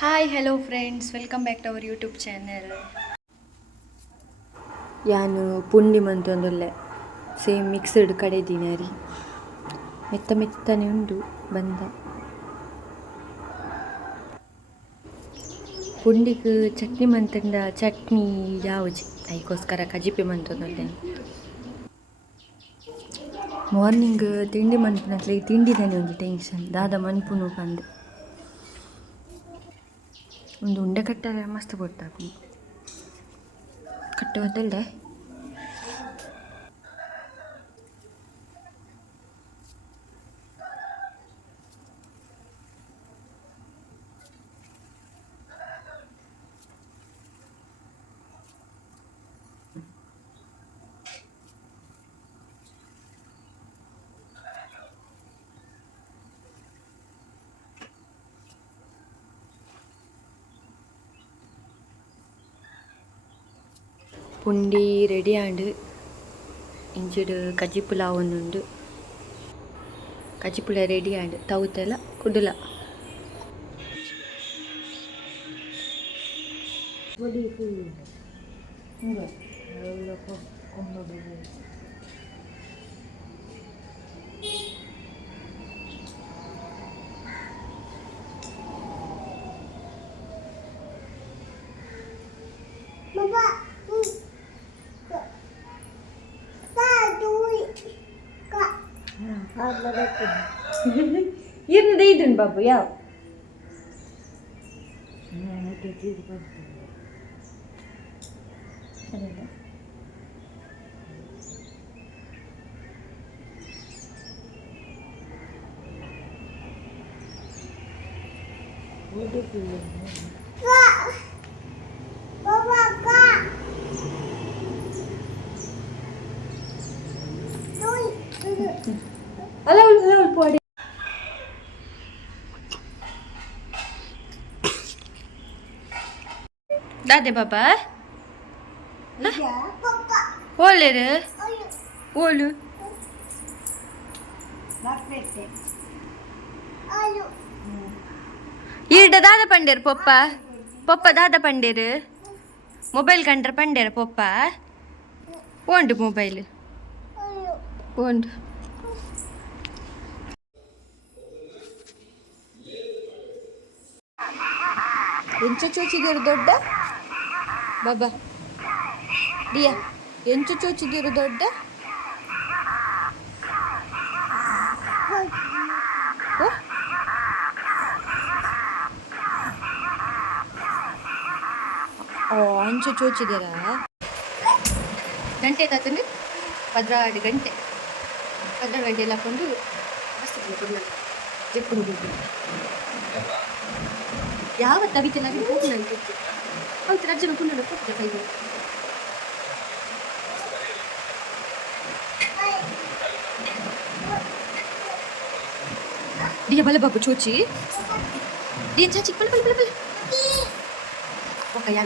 Hi hello friends welcome back to our YouTube channel. ಯಾನು ಪುಂಡಿ ಮಂತೊಂದುಲ್ಲೆ same mixed ಕಡೆದಿನಾರಿ ಮೆತ್ತ ಮೆತ್ತನೆ ಉಂಡು ಬಂದ ಪುಂಡಿಗ್ ಚಟ್ನಿ ಮಂತಂಡ ಚಟ್ನಿ ಯಾವುಜಿ ಅದಕ್ಕೋಸ್ಕರ ಕಜಿಪೆ ಮಂತೊಂದುಲ್ಲೆ. ಮಾರ್ನಿಂಗ್ ತಿಂಡಿ ಮನ್ಪುನಕ್ಲೆ ತಿಂಡಿದನೆ ಒಂದು ಟೆನ್ಷನ್ ದಾದ ಮನ್ಪುನು ಪಂದ್ ಒಂದು ಉಂಡೆ ಕಟ್ಟರೆ ಮಸ್ತ್ ಗೊತ್ತಾಕು ಕಟ್ಟುವುದಲ್ಲೇ. ಪುಂಡಿ ರೆಡಿ ಆಂಡ್ ಇಂಚಿಡ್ ಕಜ್ಜಿಪುಲ ಆವೊಂದುಂಡು. ಕಜ್ಜಿಪುಲ ರೆಡಿ ಆಂಡ್ ತೌತೆಲ ಕುಡುಲ ಇರ್ನದ ಇದನ್ ಬಾಬು ಯಾವ ಅಲ್ಲ ಪೋಡಿ ದಾದೆ ಬಾಬಾ ಓಲೇರು ಓಲು ಈಡ ದಾದ ಪಂಡೇರು ಪೊಪ್ಪ ಪೊಪ್ಪ ದಾದ ಪಂಡೇರು ಮೊಬೈಲ್ ಕಂಡ್ರೆ ಪಂಡೇರ ಪೊಪ್ಪ ಓಂಡು ಮೊಬೈಲ್ ಓಂಡು ಎಂಚು ಚೋಚಿದಿರು ದೊಡ್ಡ ಬಾಬಾ ಡಿಯಾ ಎಂಚು ಚೋಚಿದಿರು ದೊಡ್ಡ ಓ ಅಂಚು ಚೋಚಿದಿರ ಗಂಟೆ ತಾತಂದು 12 ಗಂಟೆ ಎಲ್ಲ ಹಾಕೊಂಡು ಮಸ್ತ್ ಜಪ್ಪುಂಡು ಯಾವ ತವಿತೆಲ್ಲ ಕೂತು ನಾನು ಕೂತು ಹೌದು ರಜ್ಜನ ಕುಂಡ ಕೂತಿದ್ದೆ ಕೈಗೆ dia bala babu cuci dia caci bala okay.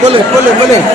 Boleh.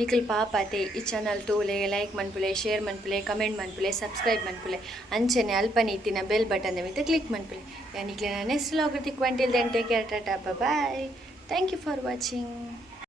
Nikhil ಪಾಪತೆ ಈ ಚಾನಲ್ ತೋಲೆ ಲೈಕ್ ಮನ್ಪುಲೆ ಶೇರ್ ಮನ್ಪುಲೆ ಕಮೆಂಟ್ ಮನ್ಪುಲೆ ಸಬ್ಸ್ಕ್ರೈಬ್ ಮನ್ಪುಲೆ ಅಂಚನೆ ಅಲ್ಪ ನೀತಿನ ಬೆಲ್ ಬಟನ್ ಮಿತ್ತ ಕ್ಲಿಕ್ ಮನ್ಪುಲೆ ಯಾನಿಕ್ಲೆ ನಾನು ನೆಕ್ಸ್ಟ್ ಲಾಗ್ ತಿಕ್ಕು until then take care tata bye thank you for watching.